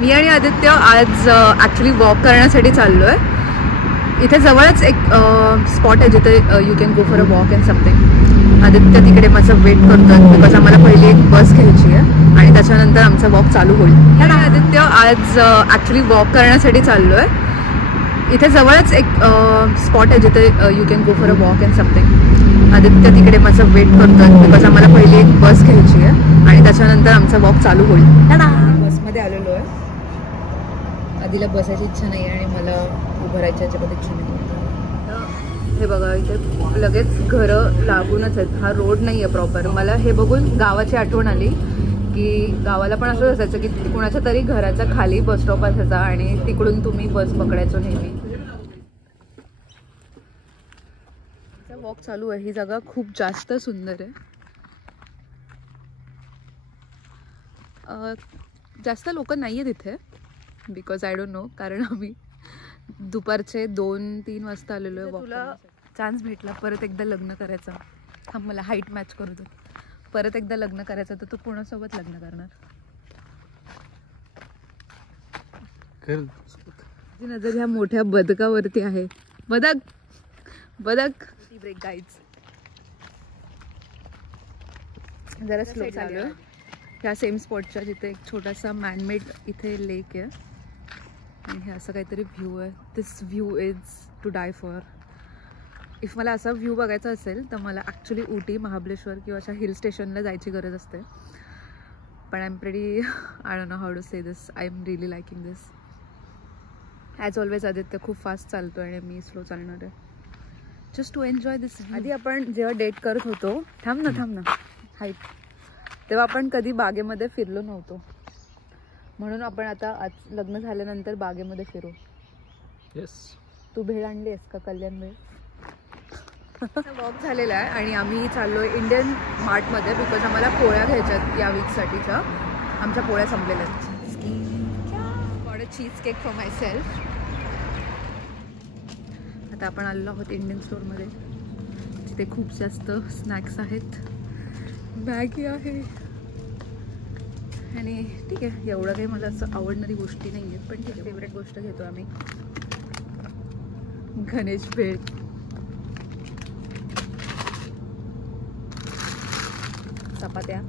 मी आणि आदित्य आज actually walk करण्यासाठी चाललो आहे. इथे जवळच एक स्पॉट आहे जिथे you can go for a walk and something. Aditya तिकडे माझं वेट करतोय बिकॉज आम्हाला पहिली एक बस घ्यायची आहे आणि त्याच्यानंतर आमचा वॉक चालू होईल. आणि आदित्य आज ॲक्च्युली वॉक करण्यासाठी चाललो आहे. इथे जवळच एक स्पॉट आहे जिथे you can go for a walk and something. Aditya तिकडे माझं वेट करतोय बिकॉज आम्हाला पहिली एक बस घ्यायची आहे आणि त्याच्यानंतर आमचा वॉक चालू होईल. बसमध्ये आलेलो आहे. आधीला बसायची इच्छा नाही आणि मला उभं राहायची अजिबात इच्छा नाही. हे बघा इथे लगेच घरं लागूनच आहेत. हा रोड नाही आहे प्रॉपर. मला हे बघून गावाची आठवण आली की गावाला पण असंच असायचं की कुणाच्या तरी घराच्या खाली बस स्टॉप असायचा आणि तिकडून तुम्ही बस पकडायचो नेहमी. वॉक चालू आहे. ही जागा खूप जास्त सुंदर आहे. जास्त लोक नाही आहेत इथे बिकॉज आय डोंट नो, कारण आम्ही दुपारचे 2-3 वाजता आलेलो आहे. तुला चान्स भेटला परत एकदा लग्न करायचा, हा मला हाईट मॅच करू दे, परत एकदा लग्न करायचं तर तू कोणासोबत लग्न करणार? माझी नजर ह्या मोठ्या बदकावरती आहे. बदक बदक ब्रेक गाईड्स. जरा स्लो चालू आहे. ह्या सेम स्पॉटच्या जिथे एक छोटासा मॅनमेड इथे लेक आहे आणि हे असं काहीतरी व्ह्यू आहे. This view is to die for. If मला असा व्ह्यू बघायचा असेल तर मला ॲक्च्युली उटी, महाबळेश्वर किंवा अशा हिल स्टेशनला जायची गरज असते. पण I am pretty I don't know how to say this. I am really liking this. As always Aditya खूप फास्ट चालतो आणि मी स्लो चालणार आहे. Just to enjoy this. आधी आपण जेव्हा डेट करत होतो, थांब ना हाईट, तेव्हा आपण कधी बागेमध्ये फिरलो नव्हतो. म्हणून आपण आता आज लग्न झाल्यानंतर बागेमध्ये फिरू. येस. तू भेळ आणली आहेस का? कल्याण भेळ. वॉक झालेला आहे आणि आम्ही चाललो आहे इंडियन मार्टमध्ये बिकॉज आम्हाला पोळ्या घ्यायच्यात या वीकसाठीच्या. आमच्या पोळ्या संपलेल्या आहेत. Got a cheese cake for my self. आता आपण आलेलो आहोत इंडियन स्टोअरमध्ये. तिथे खूप जास्त स्नॅक्स आहेत, मॅगी आहे आणि ठीक आहे, एवढं काही मला असं आवडणारी गोष्टी नाही आहेत पण ठीक आहे. फेवरेट गोष्ट घेतो आम्ही, गणेश भेळ. चपात्या